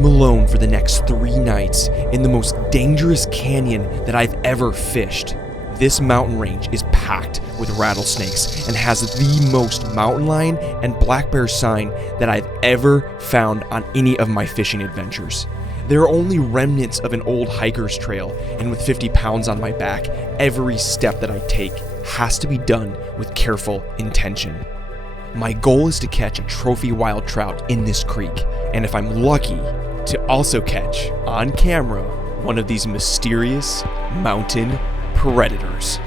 I'm alone for the next 3 nights in the most dangerous canyon that I've ever fished. This mountain range is packed with rattlesnakes and has the most mountain lion and black bear sign that I've ever found on any of my fishing adventures. There are only remnants of an old hiker's trail, and with 50 pounds on my back, every step that I take has to be done with careful intention. My goal is to catch a trophy wild trout in this creek, and if I'm lucky, to also catch, on camera, one of these mysterious mountain predators.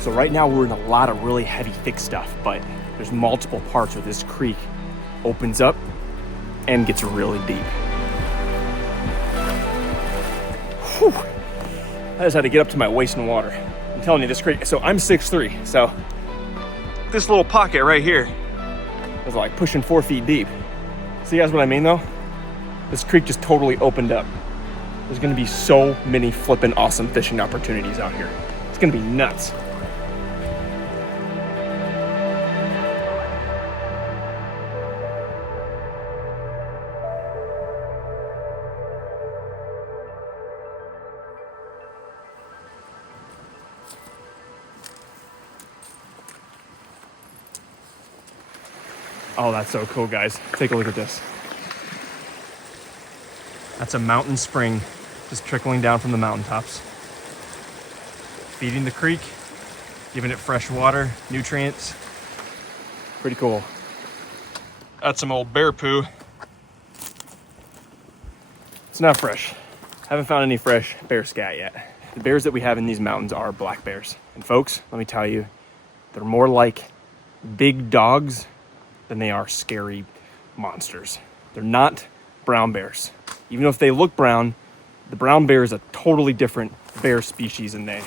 So right now we're in a lot of really heavy, thick stuff, but there's multiple parts where this creek opens up and gets really deep. Whew. I just had to get up to my waist in water. I'm telling you, this creek, so I'm 6'3", so this little pocket right here is like pushing 4 feet deep. See guys what I mean though? This creek just totally opened up. There's gonna be so many flippin' awesome fishing opportunities out here. It's gonna be nuts. Oh, that's so cool, guys. Take a look at this. That's a mountain spring just trickling down from the mountaintops. Feeding the creek, giving it fresh water, nutrients. Pretty cool. That's some old bear poo. It's not fresh. Haven't found any fresh bear scat yet. The bears that we have in these mountains are black bears. And folks, let me tell you, they're more like big dogs than they are scary monsters. They're not brown bears. Even if they look brown, the brown bear is a totally different bear species and they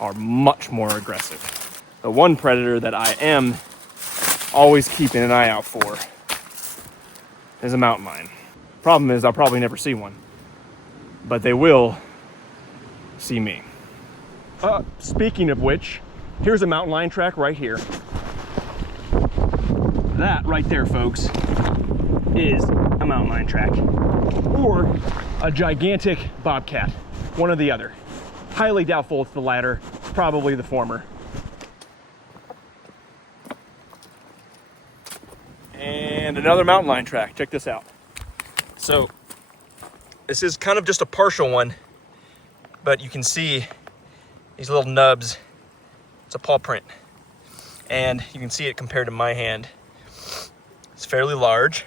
are much more aggressive. The one predator that I am always keeping an eye out for is a mountain lion. Problem is I'll probably never see one, but they will see me. Speaking of which, here's a mountain lion track right here. That right there, folks, is a mountain lion track or a gigantic bobcat, one or the other. Highly doubtful it's the latter, probably the former. And another mountain lion track, check this out. So this is kind of just a partial one, but you can see these little nubs. It's a paw print, and you can see it compared to my hand. It's fairly large.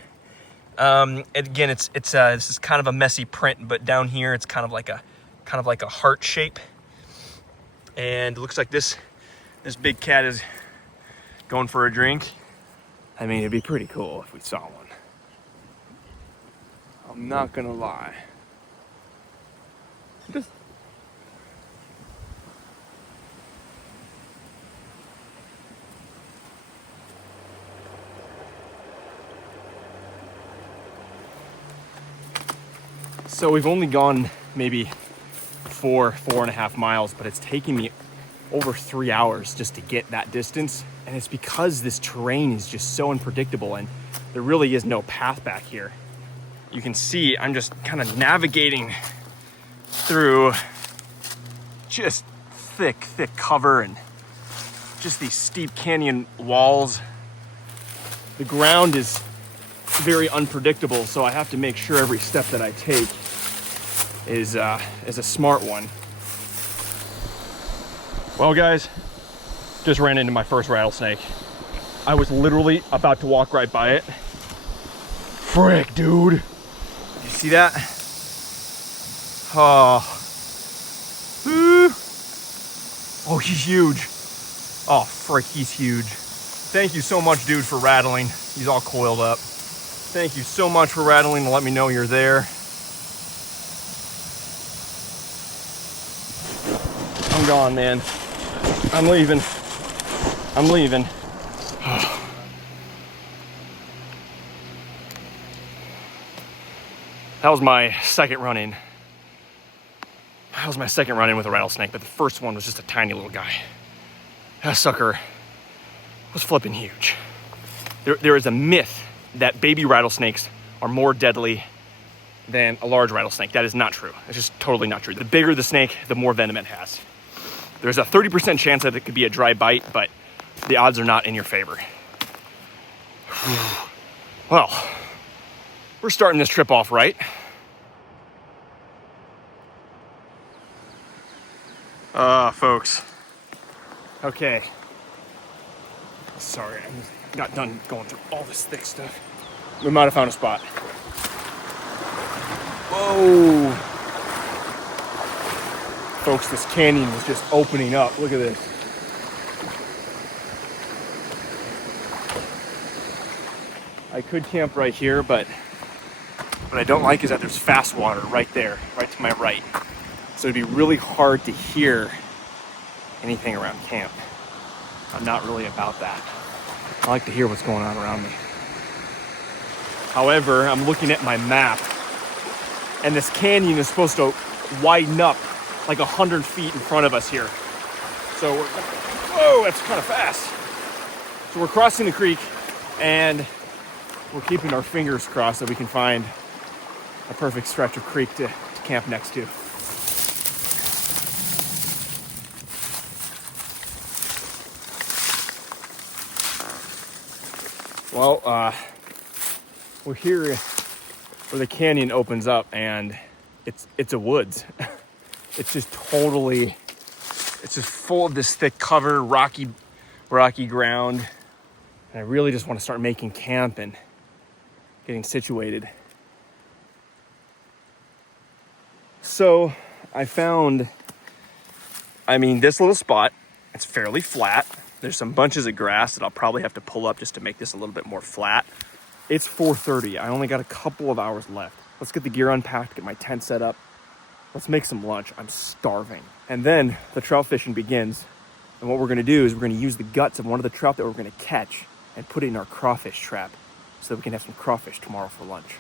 And again, this is kind of a messy print, but down here it's kind of like a heart shape. And it looks like this big cat is going for a drink. I mean, it'd be pretty cool if we saw one. I'm not gonna lie. So we've only gone maybe 4.5 miles, but it's taking me over 3 hours just to get that distance. And it's because this terrain is just so unpredictable and there really is no path back here. You can see I'm just kind of navigating through just thick cover and just these steep canyon walls. The ground is very unpredictable, so I have to make sure every step that I take is a smart one. Well, guys, just ran into my first rattlesnake. I was literally about to walk right by it. Frick, dude. You see that? Oh. Woo. Oh, he's huge. Oh, frick, he's huge. Thank you so much, dude, for rattling. He's all coiled up. Thank you so much for rattling to let me know you're there. I'm gone, man. I'm leaving. I'm leaving. That was my second run-in. That was my second run-in with a rattlesnake, but the first one was just a tiny little guy. That sucker was flipping huge. There is a myth that baby rattlesnakes are more deadly than a large rattlesnake. That is not true. It's just totally not true. The bigger the snake, the more venom it has. There's a 30% chance that it could be a dry bite, but the odds are not in your favor. Well, we're starting this trip off right. Folks. Okay. Sorry, I got done going through all this thick stuff. We might have found a spot. Whoa. Folks, this canyon is just opening up. Look at this. I could camp right here, but what I don't like is that there's fast water right there, right to my right. So it'd be really hard to hear anything around camp. I'm not really about that. I like to hear what's going on around me. However, I'm looking at my map, and this canyon is supposed to widen up like 100 feet in front of us here. So whoa, that's kind of fast. So we're crossing the creek, and we're keeping our fingers crossed that we can find a perfect stretch of creek to camp next to. Well, we're here where the canyon opens up, and it's a woods. It's just totally, it's just full of this thick cover, rocky ground. And I really just want to start making camp and getting situated. So I found, this little spot. It's fairly flat. There's some bunches of grass that I'll probably have to pull up just to make this a little bit more flat. It's 4:30. I only got a couple of hours left. Let's get the gear unpacked, get my tent set up. Let's make some lunch. I'm starving. And then the trout fishing begins. And what we're gonna do is we're gonna use the guts of one of the trout that we're gonna catch and put it in our crawfish trap so that we can have some crawfish tomorrow for lunch.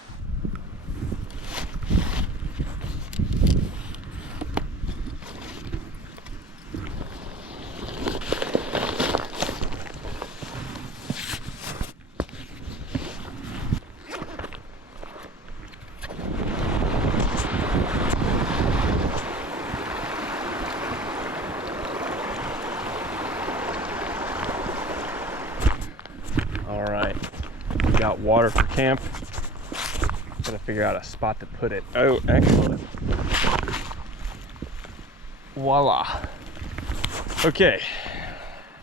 Got water for camp. Gotta figure out a spot to put it. Oh, excellent. Voila. Okay,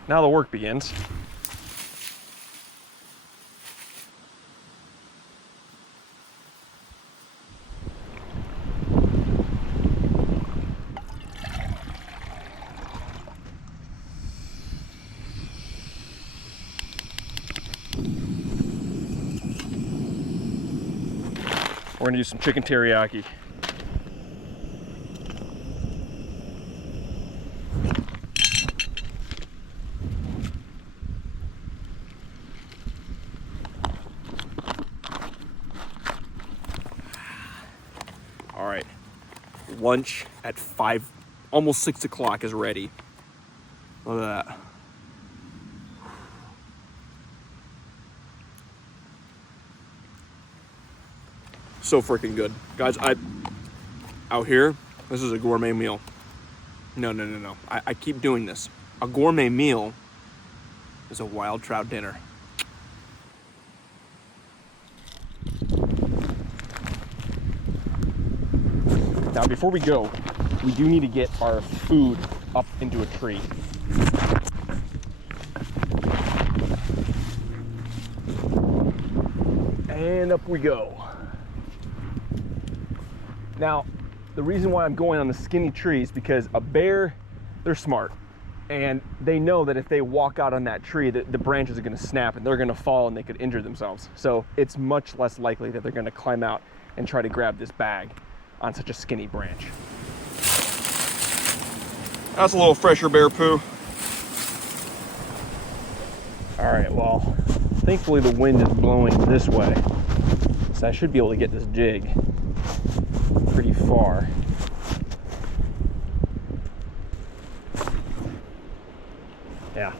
now the work begins. We're gonna do some chicken teriyaki. All right, lunch at 5, almost 6 o'clock is ready. Look at that. So freaking good. Guys, out here, this is a gourmet meal. No. I keep doing this. A gourmet meal is a wild trout dinner. Now, before we go, we do need to get our food up into a tree. And up we go. Now, the reason why I'm going on the skinny tree is because a bear, they're smart. And they know that if they walk out on that tree, the branches are gonna snap and they're gonna fall and they could injure themselves. So it's much less likely that they're gonna climb out and try to grab this bag on such a skinny branch. That's a little fresher bear poo. All right, well, thankfully the wind is blowing this way, so I should be able to get this jig pretty far. Yeah.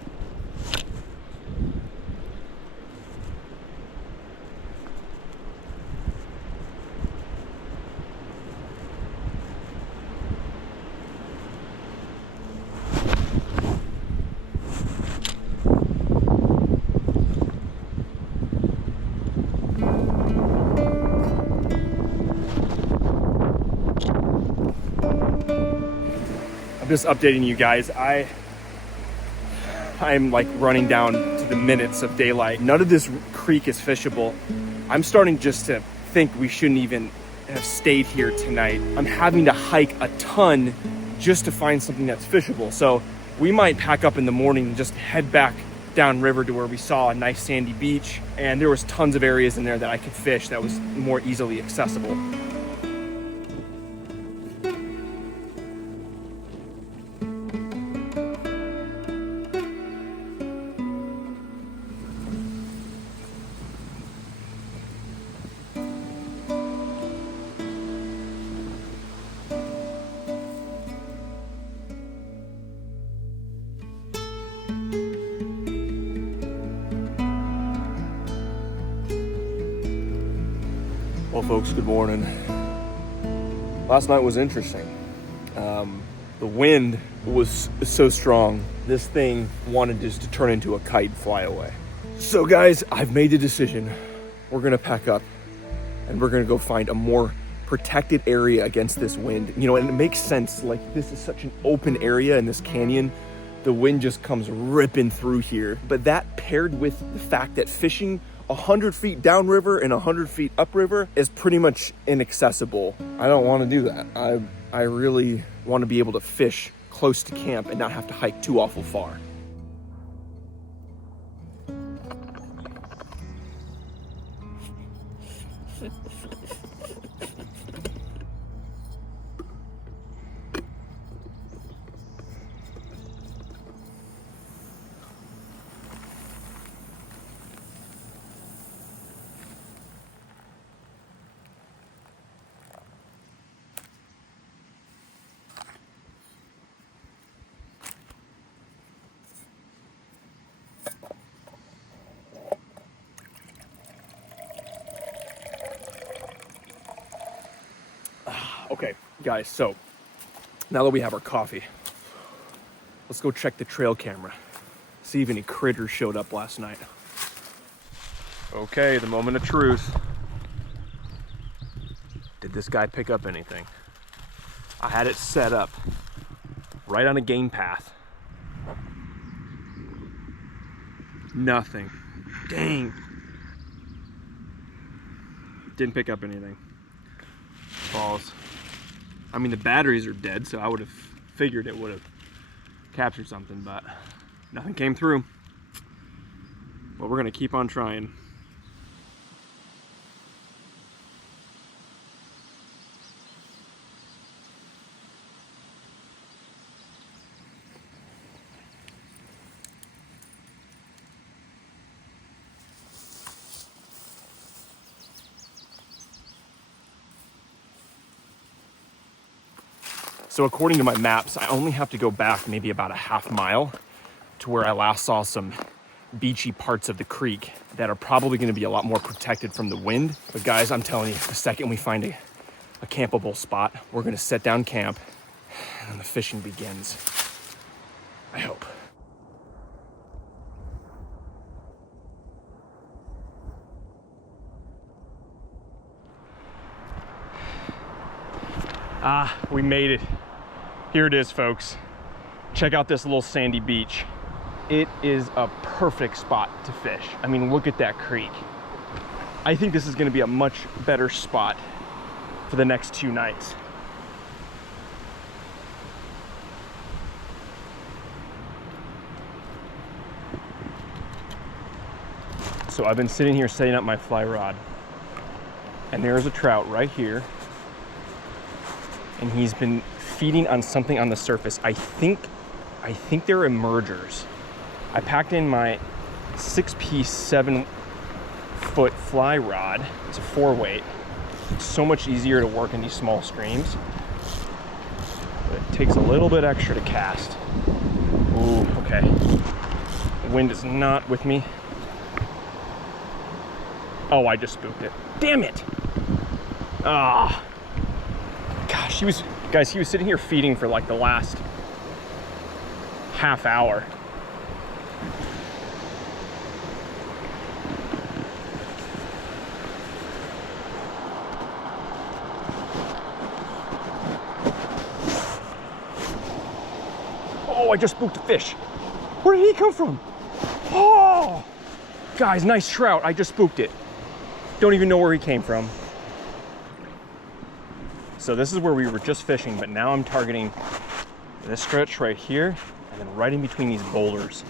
I'm just updating you guys. I'm like running down to the minutes of daylight. None of this creek is fishable. I'm starting just to think we shouldn't even have stayed here tonight. I'm having to hike a ton just to find something that's fishable. So we might pack up in the morning and just head back downriver to where we saw a nice sandy beach. And there was tons of areas in there that I could fish that was more easily accessible. Well, folks, good morning. Last night was interesting. The wind was so strong, this thing wanted just to turn into a kite and fly away. So guys, I've made a decision. We're gonna pack up and we're gonna go find a more protected area against this wind. You know, and it makes sense, like this is such an open area in this canyon. The wind just comes ripping through here. But that paired with the fact that fishing 100 feet downriver and 100 feet upriver is pretty much inaccessible. I don't want to do that. I really want to be able to fish close to camp and not have to hike too awful far. Okay, guys, so now that we have our coffee, let's go check the trail camera, see if any critters showed up last night. Okay, the moment of truth. Did this guy pick up anything? I had it set up right on a game path. Nothing. Dang. Didn't pick up anything. Balls. I mean, the batteries are dead, so I would have figured it would have captured something, but nothing came through. But we're gonna keep on trying. So according to my maps, I only have to go back maybe about a half mile to where I last saw some beachy parts of the creek that are probably gonna be a lot more protected from the wind. But guys, I'm telling you, the second we find a campable spot, we're gonna set down camp and then the fishing begins. I hope. We made it. Here it is, folks. Check out this little sandy beach. It is a perfect spot to fish. I mean, look at that creek. I think this is gonna be a much better spot for the next 2 nights. So I've been sitting here setting up my fly rod, and there's a trout right here, and he's been feeding on something on the surface. I think they're emergers. I packed in my 6-piece 7-foot fly rod. It's a 4-weight. It's so much easier to work in these small streams, but it takes a little bit extra to cast. Ooh, okay. The wind is not with me. Oh, I just spooked it. Damn it! Ah. Gosh, he was sitting here feeding for like the last half hour. Oh, I just spooked a fish. Where did he come from? Oh! Guys, nice trout. I just spooked it. Don't even know where he came from. So this is where we were just fishing, but now I'm targeting this stretch right here and then right in between these boulders.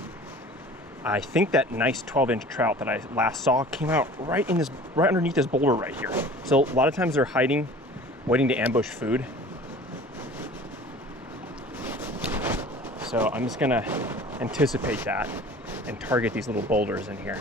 I think that nice 12-inch trout that I last saw came out right underneath this boulder right here. So a lot of times they're hiding, waiting to ambush food. So I'm just gonna anticipate that and target these little boulders in here.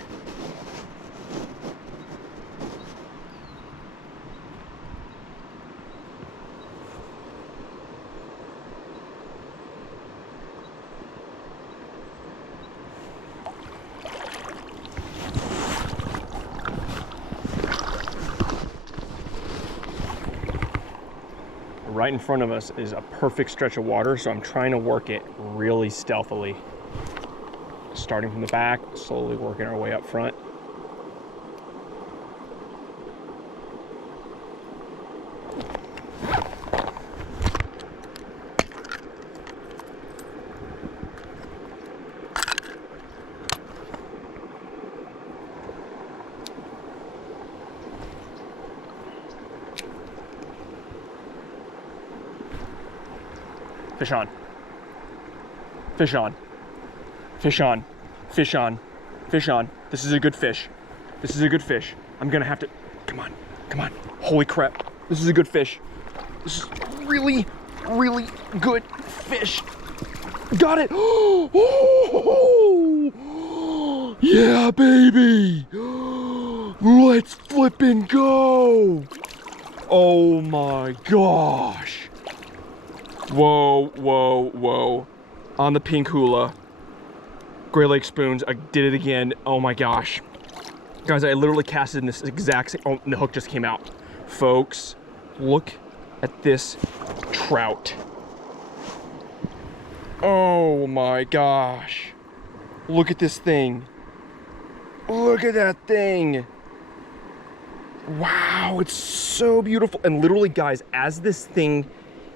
Right in front of us is a perfect stretch of water, so I'm trying to work it really stealthily. Starting from the back, slowly working our way up front. Fish on. Fish on. Fish on. Fish on. Fish on. This is a good fish. This is a good fish. I'm gonna have to, come on, come on. Holy crap. This is a good fish. This is really, really good fish. Got it. Oh, yeah, baby. Let's flippin' go. Oh my gosh. Whoa, whoa, whoa. On the pink hula. Gray Lake spoons, I did it again. Oh my gosh. Guys, I literally casted in this exact same, oh, the hook just came out. Folks, look at this trout. Oh my gosh. Look at this thing. Look at that thing. Wow, it's so beautiful. And literally, guys, as this thing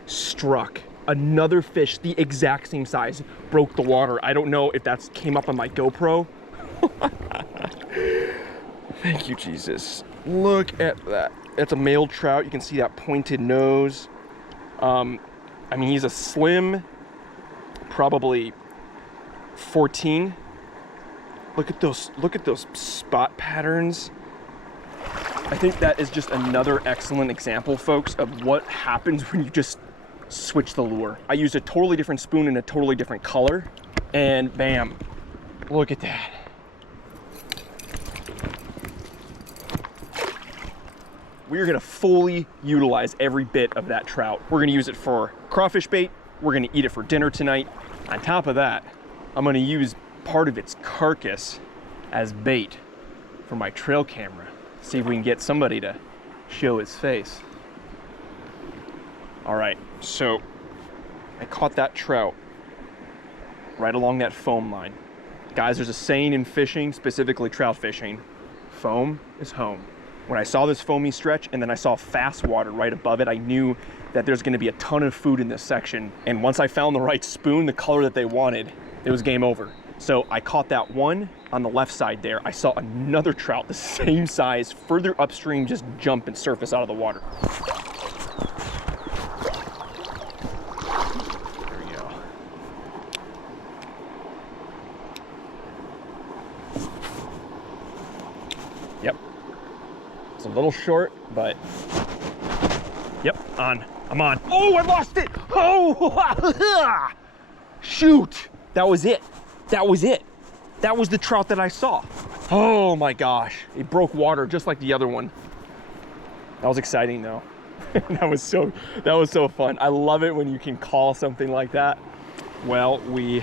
struck, another fish the exact same size broke the water. I don't know if that came up on my GoPro. Thank you, Jesus. Look at that. That's a male trout. You can see that pointed nose. I mean, he's a slim, probably 14. Look at those spot patterns. I think that is just another excellent example, folks, of what happens when you just switch the lure. I used a totally different spoon in a totally different color, and bam, look at that. We're gonna fully utilize every bit of that trout. We're gonna use it for crawfish bait. We're gonna eat it for dinner tonight. On top of that, I'm gonna use part of its carcass as bait for my trail camera. See if we can get somebody to show his face. All right, so I caught that trout right along that foam line. Guys, there's a saying in fishing, specifically trout fishing, foam is home. When I saw this foamy stretch and then I saw fast water right above it, I knew that there's gonna be a ton of food in this section. And once I found the right spoon, the color that they wanted, it was game over. So I caught that one on the left side there. I saw another trout the same size further upstream just jump and surface out of the water. There we go. little short, but yep, on. I'm on. Oh, I lost it. Oh, shoot. That was it. That was it. That was the trout that I saw. Oh my gosh. It broke water just like the other one. That was exciting though. that was so fun. I love it when you can call something like that. Well, we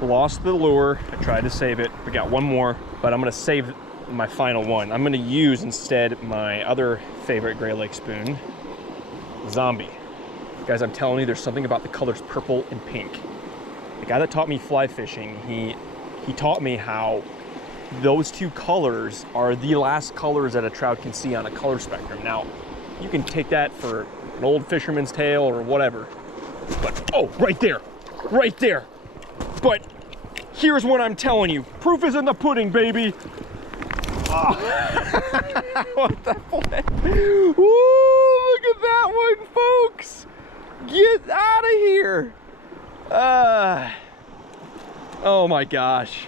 lost the lure. I tried to save it. We got one more, but I'm gonna save my final one. I'm gonna use instead my other favorite Gray Lake spoon, Zombie. Guys, I'm telling you, there's something about the colors purple and pink. The guy that taught me fly fishing, he taught me how those two colors are the last colors that a trout can see on a color spectrum. Now, you can take that for an old fisherman's tale or whatever, but oh, right there. But here's what I'm telling you. Proof is in the pudding, baby. Oh. What the flip? Ooh, look at that one, folks. Get out of here. Oh my gosh.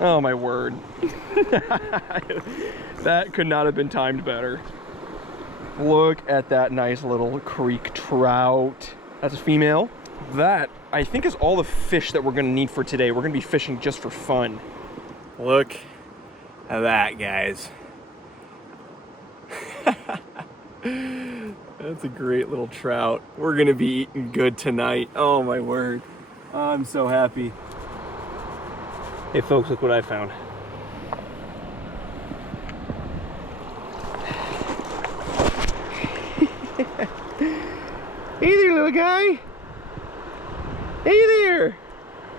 Oh my word. That could not have been timed better. Look at that nice little creek trout. That's a female. That, I think, is all the fish that we're gonna need for today. We're gonna be fishing just for fun. Look at that, guys. That's a great little trout. We're gonna be eating good tonight. Oh my word. I'm so happy. Hey folks, look what I found. Hey there, little guy. Hey there.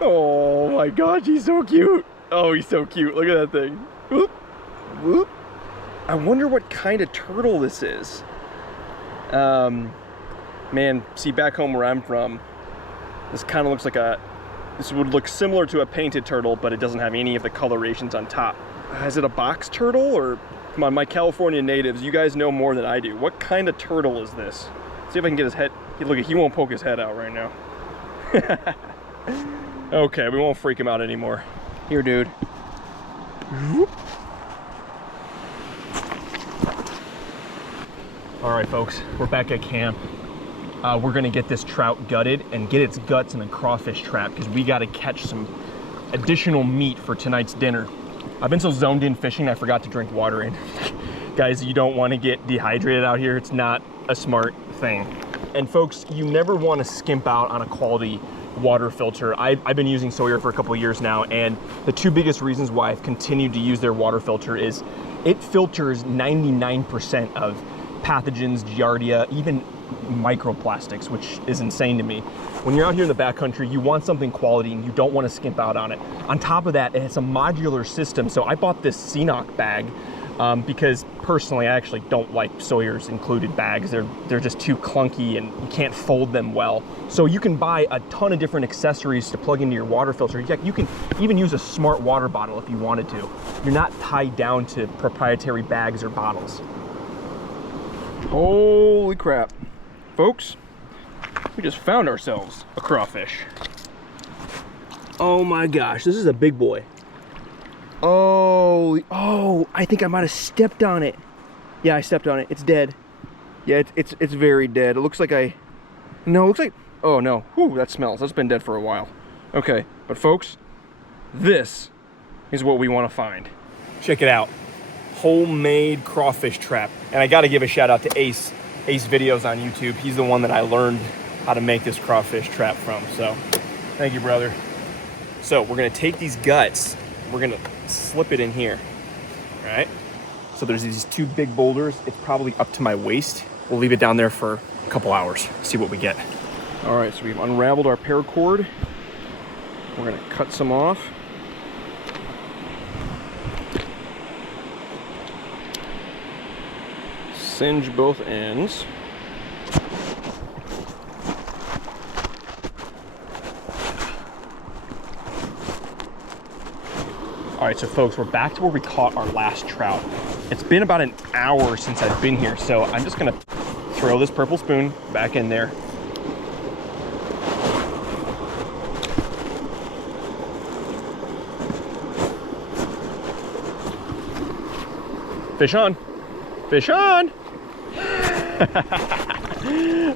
Oh my gosh, he's so cute. Oh, he's so cute. Look at that thing. Whoop, whoop. I wonder what kind of turtle this is. Man, see, back home where I'm from, this kind of looks like this would look similar to a painted turtle, but it doesn't have any of the colorations on top. Is it a box turtle or, come on, my California natives, you guys know more than I do. What kind of turtle is this? See if I can get his head. Look, he won't poke his head out right now. Okay, we won't freak him out anymore. Here, dude. Whoop. All right, folks, we're back at camp. We're gonna get this trout gutted and get its guts in a crawfish trap because we gotta catch some additional meat for tonight's dinner. I've been so zoned in fishing, I forgot to drink water in. Guys, you don't wanna get dehydrated out here. It's not a smart thing. And folks, you never wanna skimp out on a quality water filter. I've been using Sawyer for a couple of years now, and the two biggest reasons why I've continued to use their water filter is it filters 99% of pathogens, giardia, even microplastics, which is insane to me. When you're out here in the backcountry, you want something quality and you don't want to skimp out on it. On top of that, it's a modular system. So I bought this Ceenoc bag because personally, I actually don't like Sawyer's included bags. They're just too clunky and you can't fold them well. So you can buy a ton of different accessories to plug into your water filter. You can even use a smart water bottle if you wanted to. You're not tied down to proprietary bags or bottles. Holy crap. Folks, we just found ourselves a crawfish. Oh my gosh, this is a big boy. Oh, I think I might have stepped on it. Yeah, I stepped on it. It's dead. Yeah, it's very dead. It looks like oh no. Whew, that smells. That's been dead for a while. Okay, but folks, this is what we want to find. Check it out. Homemade crawfish trap. And I got to give a shout out to Ace Videos on YouTube. He's the one that I learned how to make this crawfish trap from. So thank you, brother. So we're going to take these guts. We're going to slip it in here. All right. So there's these two big boulders. It's probably up to my waist. We'll leave it down there for a couple hours. See what we get. All right. So we've unraveled our paracord. We're going to cut some off. Singe both ends. All right, so folks, we're back to where we caught our last trout. It's been about an hour since I've been here, so I'm just gonna throw this purple spoon back in there. Fish on. Fish on!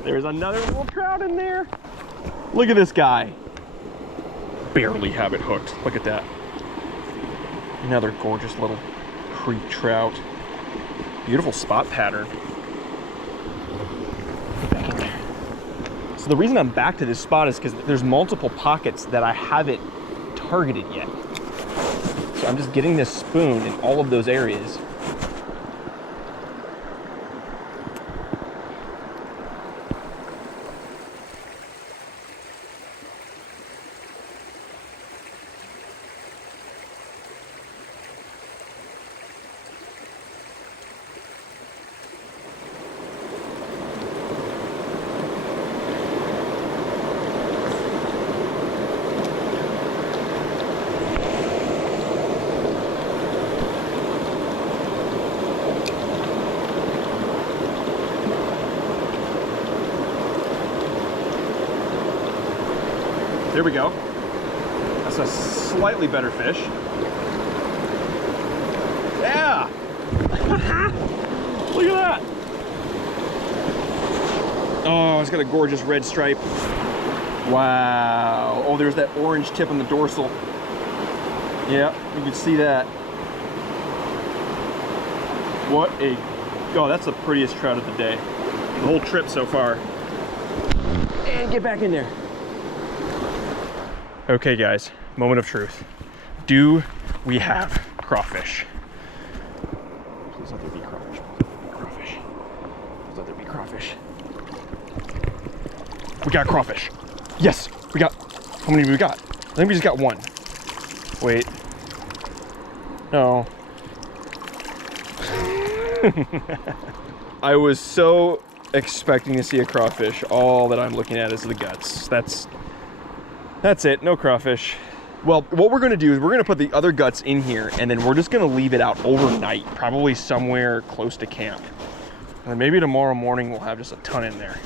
There's another little trout in there. Look at this guy. Barely have it hooked. Look at that. Another gorgeous little creek trout. Beautiful spot pattern. So the reason I'm back to this spot is because there's multiple pockets that I haven't targeted yet. So I'm just getting this spoon in all of those areas. There we go. That's a slightly better fish. Yeah! Look at that! Oh, it's got a gorgeous red stripe. Wow. Oh, there's that orange tip on the dorsal. Yeah, you can see that. What a... Oh, that's the prettiest trout of the day. The whole trip so far. And get back in there. Okay guys, moment of truth. Do we have crawfish? Please let there be crawfish. Crawfish. Please let there be crawfish. We got crawfish. Yes, we got, how many do we got? I think we just got one. Wait. No. I was so expecting to see a crawfish. All that I'm looking at is the guts. That's it, no crawfish. Well, what we're gonna do is we're gonna put the other guts in here and then we're just gonna leave it out overnight, probably somewhere close to camp. And then maybe tomorrow morning we'll have just a ton in there.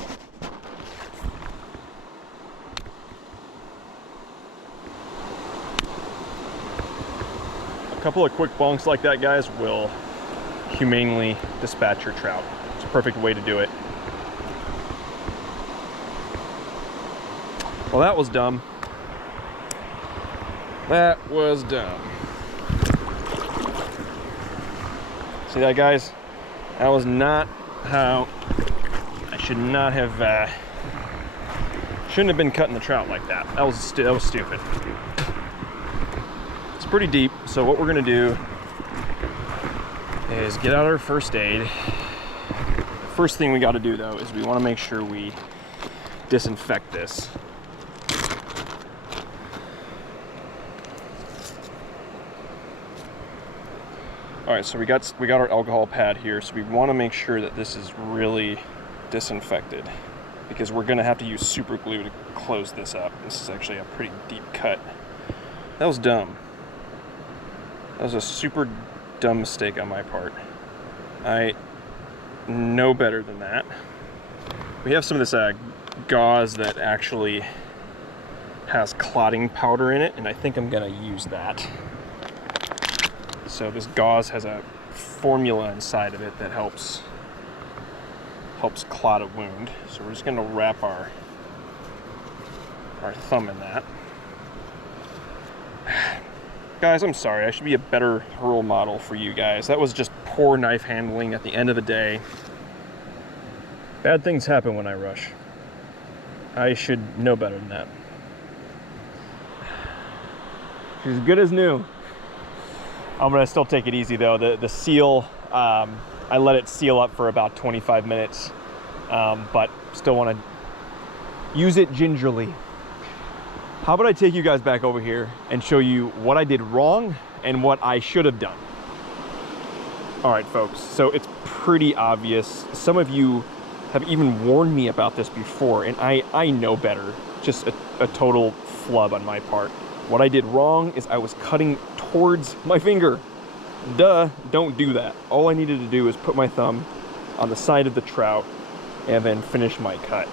A couple of quick bonks like that, guys, will humanely dispatch your trout. It's a perfect way to do it. Well, that was dumb. That was dumb. See that, guys? That was not how I should not have, shouldn't have been cutting the trout like that. That was stupid. It's pretty deep, so what we're gonna do is get out our first aid. The first thing we gotta do though is we wanna make sure we disinfect this. All right, so we got our alcohol pad here, so we want to make sure that this is really disinfected because we're going to have to use super glue to close this up. This is actually a pretty deep cut. That was dumb. That was a super dumb mistake on my part. I know better than that. We have some of this gauze that actually has clotting powder in it, and I think I'm going to use that. So this gauze has a formula inside of it that helps clot a wound. So we're just going to wrap our thumb in that. Guys, I'm sorry. I should be a better role model for you guys. That was just poor knife handling at the end of the day. Bad things happen when I rush. I should know better than that. She's as good as new. I'm gonna still take it easy though. The seal, I let it seal up for about 25 minutes, but still wanna use it gingerly. How about I take you guys back over here and show you what I did wrong and what I should have done. All right, folks, so it's pretty obvious. Some of you have even warned me about this before, and I know better. Just a total flub on my part. What I did wrong is I was cutting towards my finger. Duh, don't do that. All I needed to do is put my thumb on the side of the trout and then finish my cut.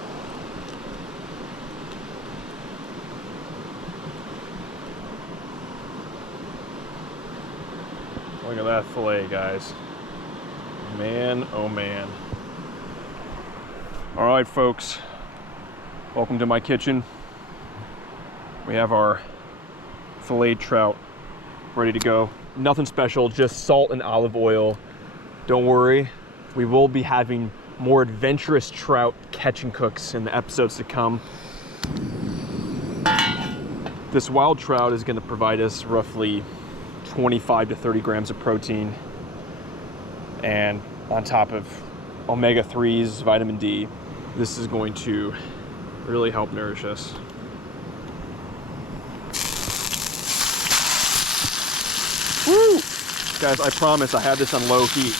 Look at that fillet, guys. Man, oh man. All right, folks. Welcome to my kitchen. We have our filleted trout ready to go. Nothing special, just salt and olive oil. Don't worry, we will be having more adventurous trout catch and cooks in the episodes to come. This wild trout is gonna provide us roughly 25 to 30 grams of protein, and on top of omega-3s, vitamin D. This is going to really help nourish us. Woo! Guys, I promise I have this on low heat.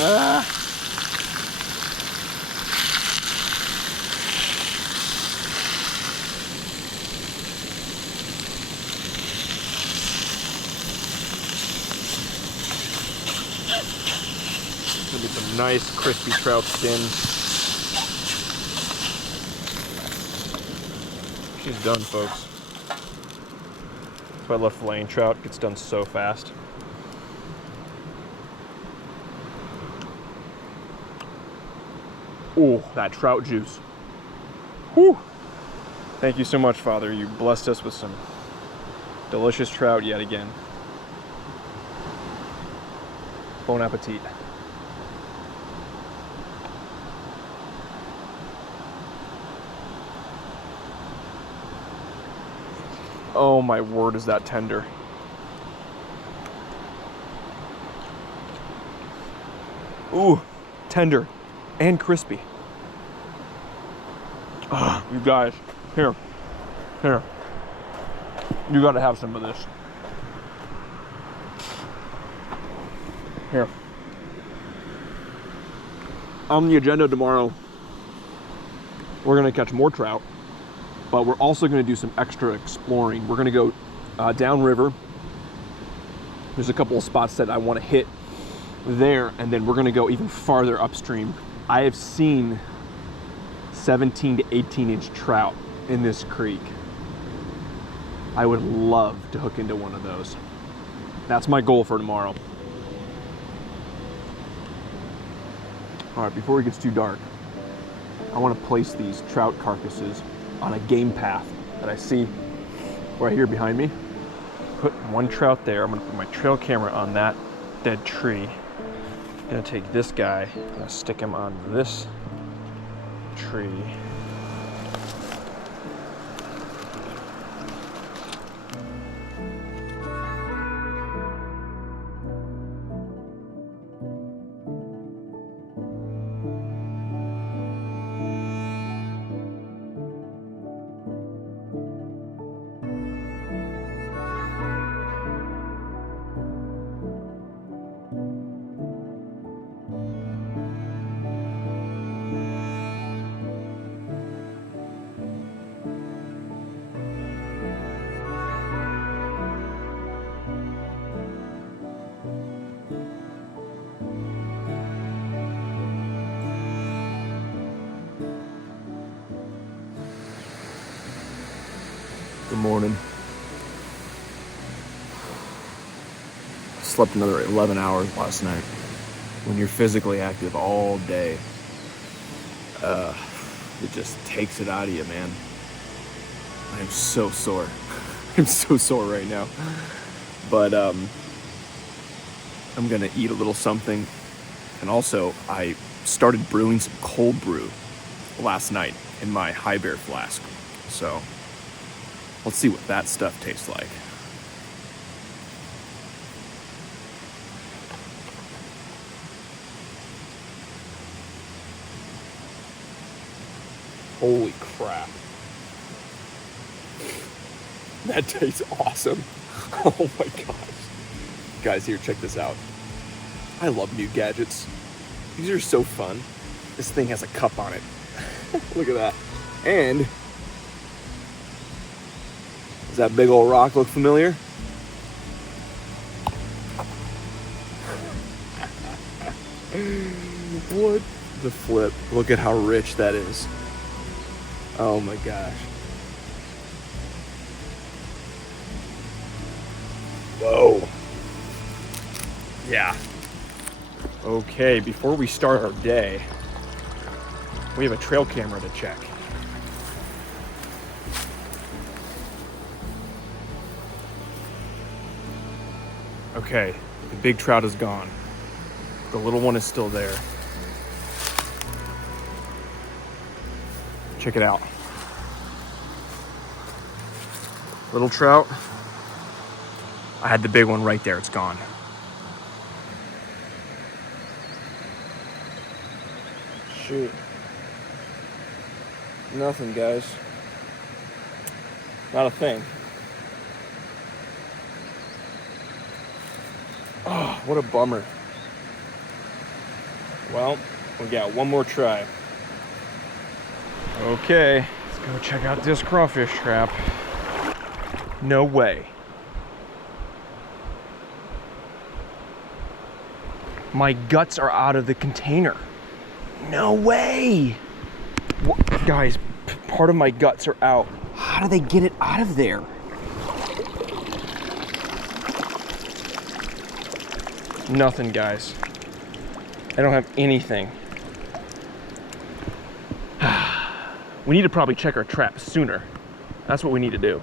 Ah. Gonna be some nice crispy trout skin. She's done, folks. That's why I love filleting trout. It gets done so fast. Ooh, that trout juice. Whew. Thank you so much, Father. You blessed us with some delicious trout yet again. Bon appetit. Oh my word, is that tender. Ooh, tender and crispy. Ah, you guys, here. You gotta have some of this. Here. On the agenda tomorrow, we're gonna catch more trout, but we're also gonna do some extra exploring. We're gonna go downriver. There's a couple of spots that I wanna hit there, and then we're gonna go even farther upstream. I have seen 17 to 18 inch trout in this creek. I would love to hook into one of those. That's my goal for tomorrow. All right, before it gets too dark, I want to place these trout carcasses on a game path that I see right here behind me. Put one trout there. I'm gonna put my trail camera on that dead tree. I'm gonna take this guy, I'm gonna stick him on this tree. Good morning. Slept another 11 hours last night. When you're physically active all day, it just takes it out of you, man. I am so sore. I'm so sore right now. But I'm gonna eat a little something. And also, I started brewing some cold brew last night in my Hibear flask. So let's see what that stuff tastes like. Holy crap. That tastes awesome. Oh my gosh. Guys, here, check this out. I love new gadgets. These are so fun. This thing has a cup on it. Look at that. And does that big old rock look familiar? What the flip? Look at how rich that is. Oh my gosh. Whoa. Yeah. Okay, before we start our day, we have a trail camera to check. Okay, the big trout is gone. The little one is still there. Check it out. Little trout. I had the big one right there, it's gone. Shoot. Nothing, guys. Not a thing. Oh, what a bummer. Well, we got one more try. Okay, let's go check out this crawfish trap. No way. My guts are out of the container. No way. Guys, part of my guts are out. How do they get it out of there? Nothing, guys. I don't have anything. We need to probably check our traps sooner. That's what we need to do.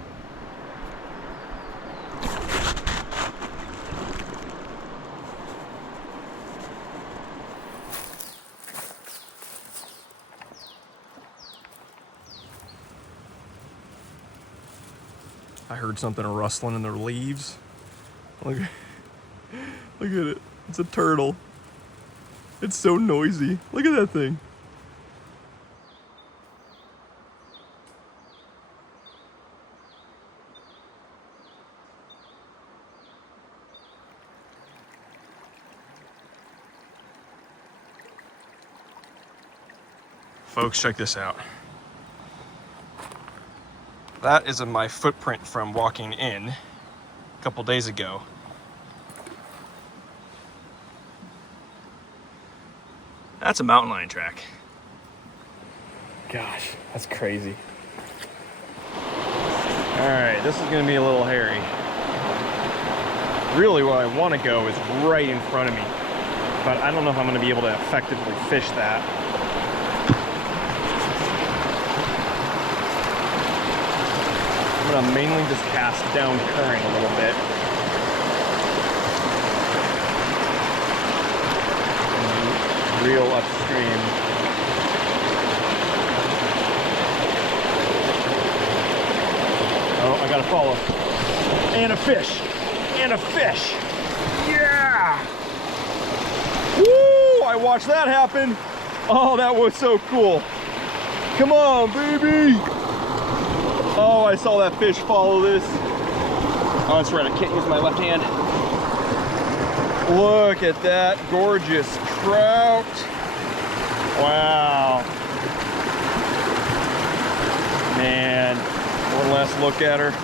I heard something rustling in the leaves. Look at it. It's a turtle. It's so noisy. Look at that thing. Folks, check this out. That is my footprint from walking in a couple days ago. That's a mountain lion track. Gosh, that's crazy. All right, this is gonna be a little hairy. Really what I wanna go is right in front of me, but I don't know if I'm gonna be able to effectively fish that. I'm gonna mainly just cast down current a little bit. And reel upstream. Oh, I gotta follow. And a fish! And a fish! Yeah! Woo! I watched that happen! Oh, that was so cool. Come on, baby! Oh, I saw that fish follow this. Oh, that's right, I can't use my left hand. Look at that gorgeous trout. Wow. Man, one last look at her.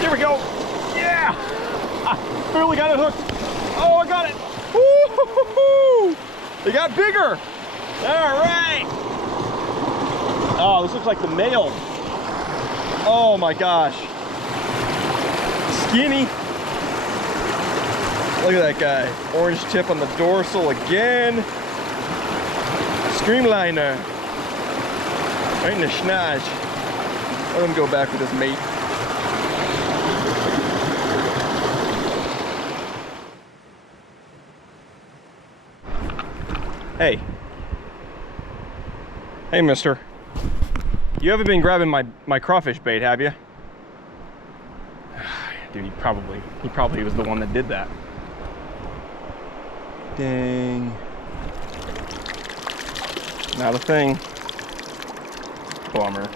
Here we go. Yeah! I barely got it hooked. Oh, I got it. Woo-hoo-hoo-hoo! They got bigger. All right. Oh, this looks like the male. Oh my gosh. Skinny. Look at that guy. Orange tip on the dorsal again. Streamliner. Right in the schnoz. Let him go back with his mate. Hey. Hey, mister. You haven't been grabbing my crawfish bait, have you? Dude, he probably was the one that did that. Dang. Not a thing. Bummer.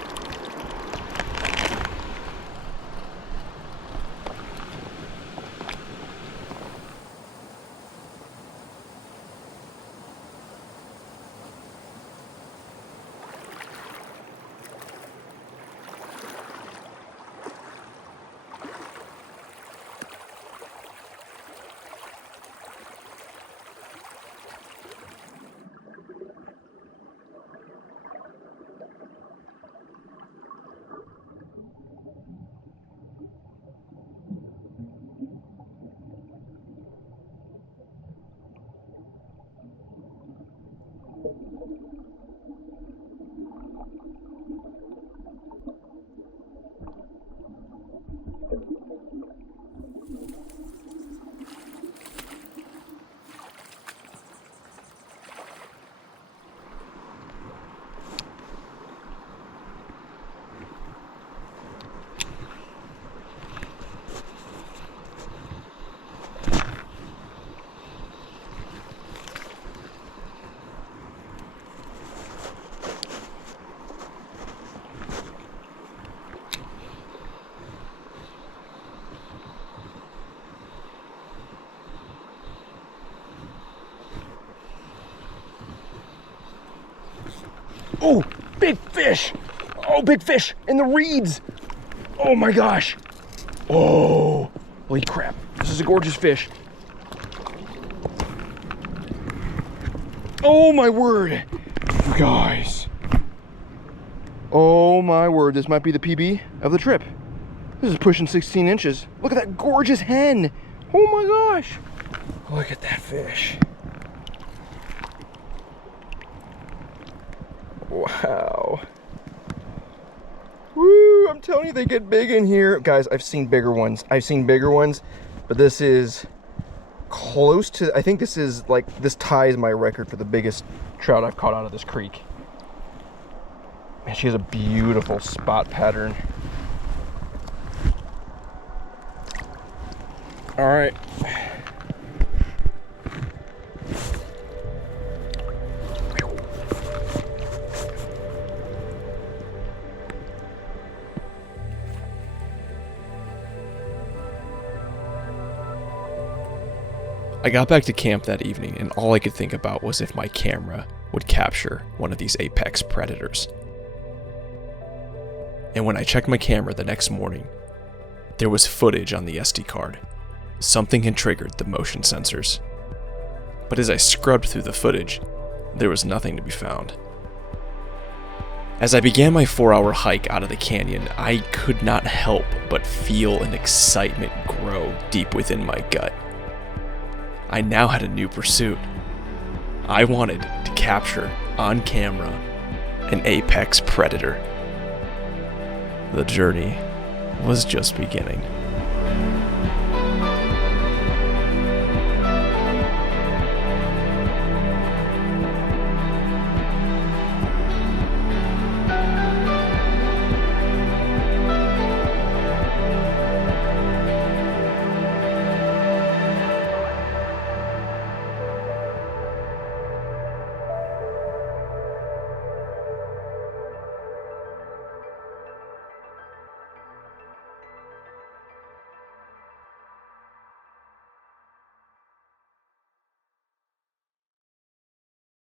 Oh, big fish. Oh, big fish in the reeds. Oh my gosh. Oh, holy crap. This is a gorgeous fish. Oh my word. You guys. Oh my word, this might be the PB of the trip. This is pushing 16 inches. Look at that gorgeous hen. Oh my gosh. Look at that fish. Wow. Woo, I'm telling you, they get big in here. Guys, I've seen bigger ones. But this is close to, I think this is like, this ties my record for the biggest trout I've caught out of this creek. Man, she has a beautiful spot pattern. All right. I got back to camp that evening, and all I could think about was if my camera would capture one of these apex predators. And when I checked my camera the next morning, there was footage on the SD card. Something had triggered the motion sensors. But as I scrubbed through the footage, there was nothing to be found. As I began my 4-hour hike out of the canyon, I could not help but feel an excitement grow deep within my gut. I now had a new pursuit. I wanted to capture, on camera, an apex predator. The journey was just beginning.